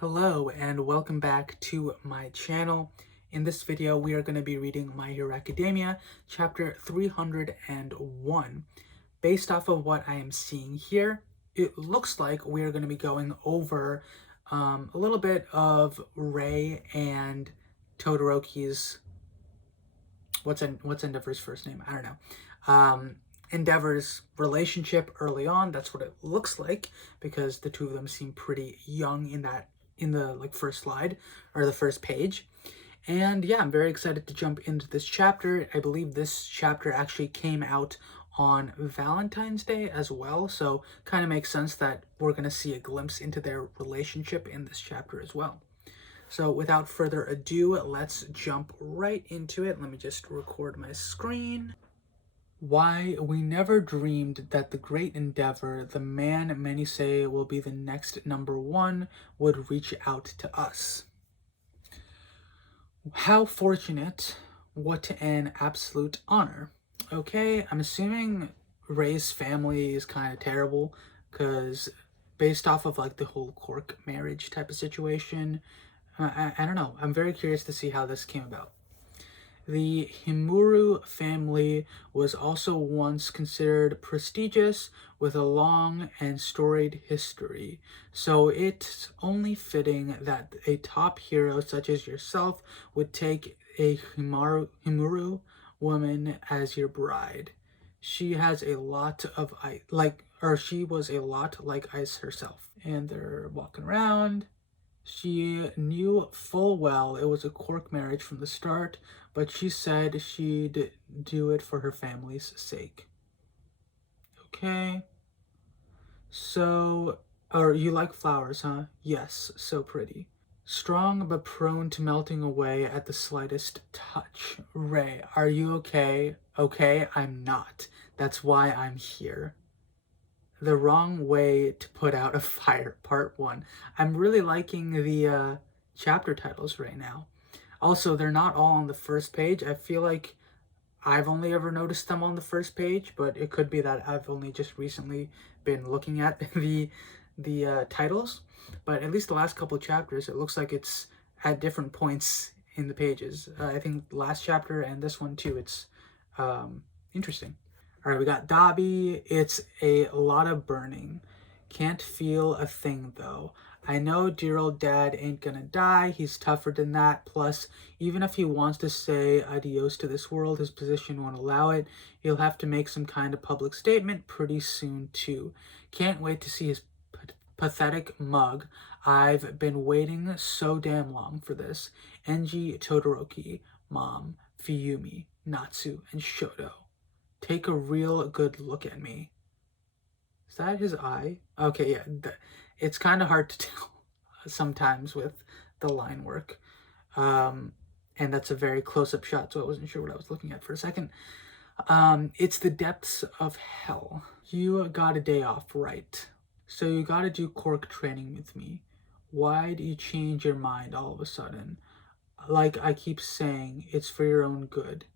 Hello and welcome back to my channel. In this video, we are going to be reading My Hero Academia, chapter 301. Based off of what I am seeing here, it looks like we are going to be going over a little bit of Rei and Todoroki's, what's Endeavor's first name? I don't know. Endeavor's relationship early on. That's what it looks like because the two of them seem pretty young in the first slide or the first page. And yeah, I'm very excited to jump into this chapter. I believe this chapter actually came out on Valentine's Day as well, so kind of makes sense that we're going to see a glimpse into their relationship in this chapter as well. So without further ado, let's jump right into it. Let me just record my screen. Why, we never dreamed that the great Endeavor, the man many say will be the next #1, would reach out to us. How fortunate, what an absolute honor. Okay, I'm assuming Rei's family is kind of terrible, because based off of the whole Cork marriage type of situation, I don't know. I'm very curious to see how this came about. The Himuru family was also once considered prestigious with a long and storied history, so it's only fitting that a top hero such as yourself would take a Himuru woman as your bride. She has a lot of ice, she was a lot like ice herself. And they're walking around. She knew full well it was a Cork marriage from the start, but she said she'd do it for her family's sake. Okay. So, or you like flowers, huh? Yes, so pretty. Strong but prone to melting away at the slightest touch. Rei, are you okay? Okay, I'm not. That's why I'm here. The Wrong Way to Put Out a Fire, Part 1. I'm really liking the chapter titles right now. Also, they're not all on the first page. I feel like I've only ever noticed them on the first page, but it could be that I've only just recently been looking at the titles. But at least the last couple of chapters, it looks like it's at different points in the pages. I think last chapter and this one too, it's interesting. All right, we got Dabi. It's a lot of burning. Can't feel a thing though. I know dear old dad ain't gonna die. He's tougher than that. Plus, even if he wants to say adios to this world, his position won't allow it. He'll have to make some kind of public statement pretty soon too. Can't wait to see his pathetic mug. I've been waiting so damn long for this. Enji, Todoroki, Mom, Fuyumi, Natsu, and Shoto. Take a real good look at me. Is that his eye? Okay, yeah. It's kind of hard to tell sometimes with the line work. And that's a very close-up shot, so I wasn't sure what I was looking at for a second. It's the depths of hell. You got a day off, right? So you gotta do Cork training with me. Why'd you change your mind all of a sudden? Like I keep saying, it's for your own good.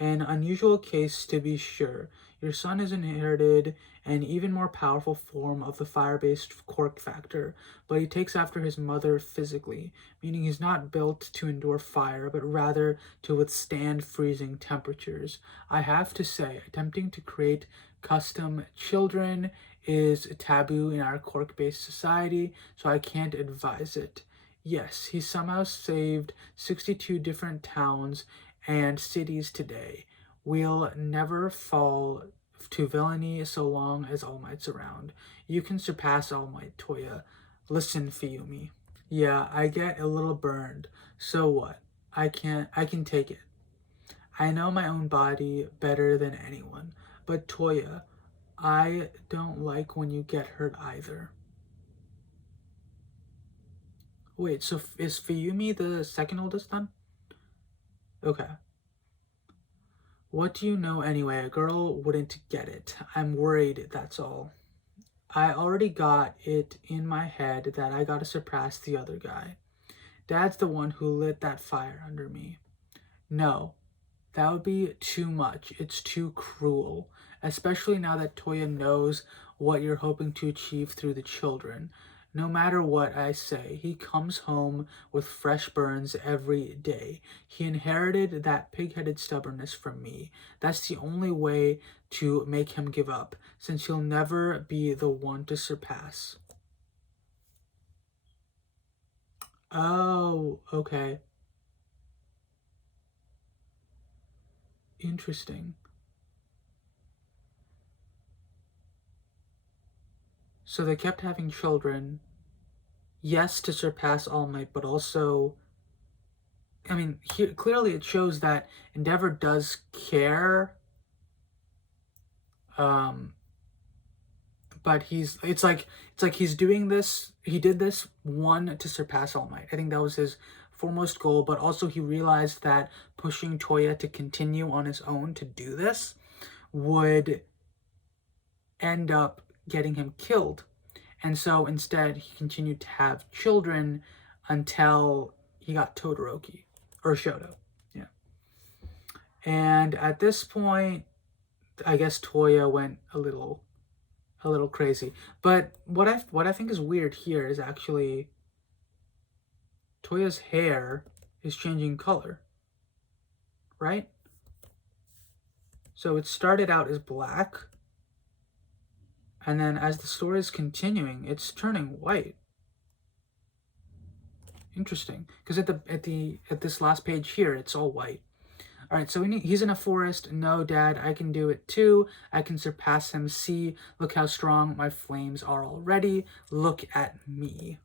An unusual case to be sure. Your son has inherited an even more powerful form of the fire-based Cork factor, but he takes after his mother physically, meaning he's not built to endure fire, but rather to withstand freezing temperatures. I have to say, attempting to create custom children is taboo in our Cork-based society, so I can't advise it. Yes, he somehow saved 62 different towns and cities today. We'll never fall to villainy so long as All Might's around. You can surpass All Might, Toya. Listen, Fuyumi. Yeah, I get a little burned. So what? I can take it. I know my own body better than anyone. But Toya, I don't like when you get hurt either. Wait, so is Fuyumi the second oldest then? Okay. What do you know anyway? A girl wouldn't get it. I'm worried, that's all. I already got it in my head that I gotta surpass the other guy. Dad's the one who lit that fire under me. No, that would be too much. It's too cruel. Especially now that Toya knows what you're hoping to achieve through the children. No matter what I say, he comes home with fresh burns every day. He inherited that pig-headed stubbornness from me. That's the only way to make him give up, since he'll never be the one to surpass. Oh, okay. Interesting. So they kept having children, yes, to surpass All Might, but also, I mean, here, clearly it shows that Endeavor does care, um, but it's like he's doing this, he did this, one, to surpass All Might. I think that was his foremost goal, but also he realized that pushing Toya to continue on his own to do this would end up getting him killed. And so instead, he continued to have children until he got Todoroki, or Shoto, yeah. And at this point, I guess Toya went a little crazy. But what I think is weird here is actually Toya's hair is changing color, right? So it started out as black, and then as the story is continuing, it's turning white. Interesting, because at this last page here, it's all white. All right, so he's in a forest. No, Dad, I can do it too. I can surpass him. See, look how strong my flames are already. Look at me.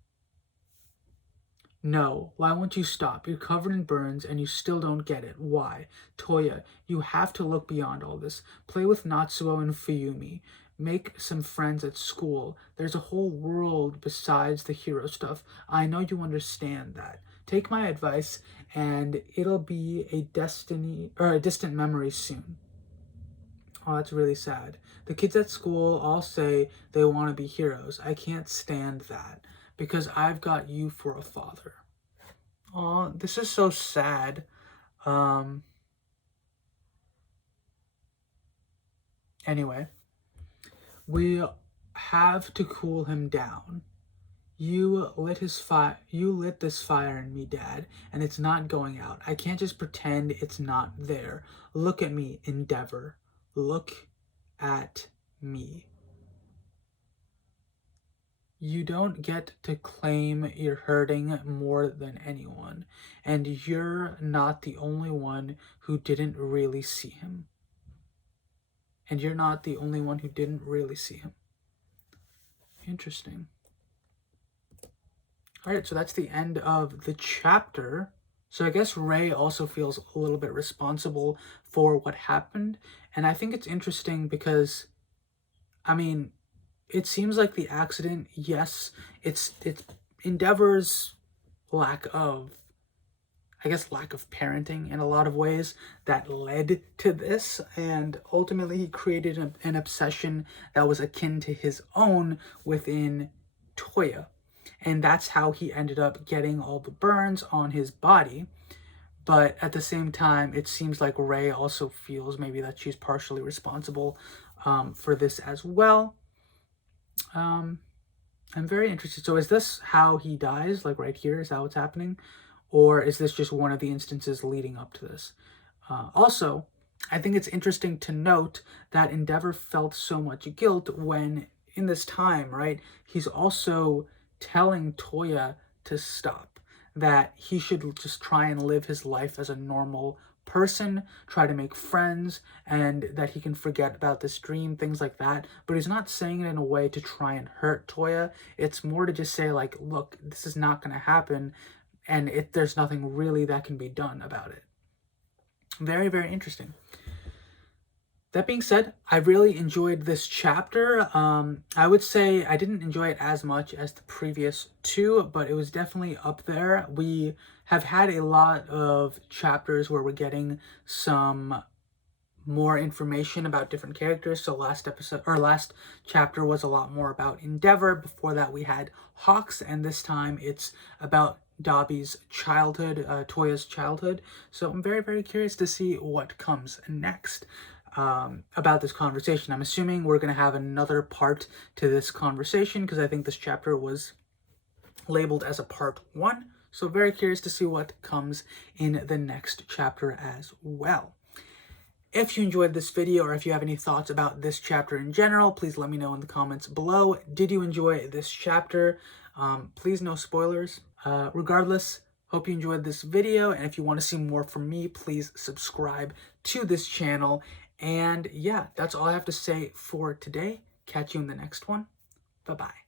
No, why won't you stop? You're covered in burns and you still don't get it. Why? Toya, you have to look beyond all this. Play with Natsuo and Fuyumi. Make some friends at school. There's a whole world besides the hero stuff. I know you understand that. Take my advice and it'll be a distant memory soon. Oh, that's really sad. The kids at school all say they want to be heroes. I can't stand that because I've got you for a father. Oh, this is so sad. Anyway, we have to cool him down. You lit this fire in me, Dad, and it's not going out. I can't just pretend it's not there. Look at me, Endeavor. Look at me. You don't get to claim you're hurting more than anyone, and you're not the only one who didn't really see him. And you're not the only one who didn't really see him. Interesting. All right, so that's the end of the chapter. So I guess Rei also feels a little bit responsible for what happened. And I think it's interesting because, I mean, it seems like the accident, yes, it's Endeavor's lack of parenting in a lot of ways that led to this, and ultimately he created an obsession that was akin to his own within Toya, and that's how he ended up getting all the burns on his body. But at the same time, it seems like Rei also feels maybe that she's partially responsible for this as well. I'm very interested. So is this how he dies, like right here? Is that what's happening? Or is this just one of the instances leading up to this? Also, I think it's interesting to note that Endeavor felt so much guilt when, in this time, right, he's also telling Toya to stop, that he should just try and live his life as a normal person, try to make friends, and that he can forget about this dream, things like that. But he's not saying it in a way to try and hurt Toya. It's more to just say, like, look, this is not going to happen, and there's nothing really that can be done about it. Very, very interesting. That being said, I really enjoyed this chapter. I would say I didn't enjoy it as much as the previous two, but it was definitely up there. We have had a lot of chapters where we're getting some more information about different characters. So last chapter was a lot more about Endeavor. Before that, we had Hawks, and this time it's about Dabi's childhood, Toya's childhood. So I'm very, very curious to see what comes next. About this conversation. I'm assuming we're going to have another part to this conversation because I think this chapter was labeled as a part 1. So very curious to see what comes in the next chapter as well. If you enjoyed this video, or if you have any thoughts about this chapter in general, please let me know in the comments below. Did you enjoy this chapter? Please no spoilers. Regardless, hope you enjoyed this video, and if you want to see more from me, please subscribe to this channel. And yeah, that's all I have to say for today. Catch you in the next one. Bye-bye.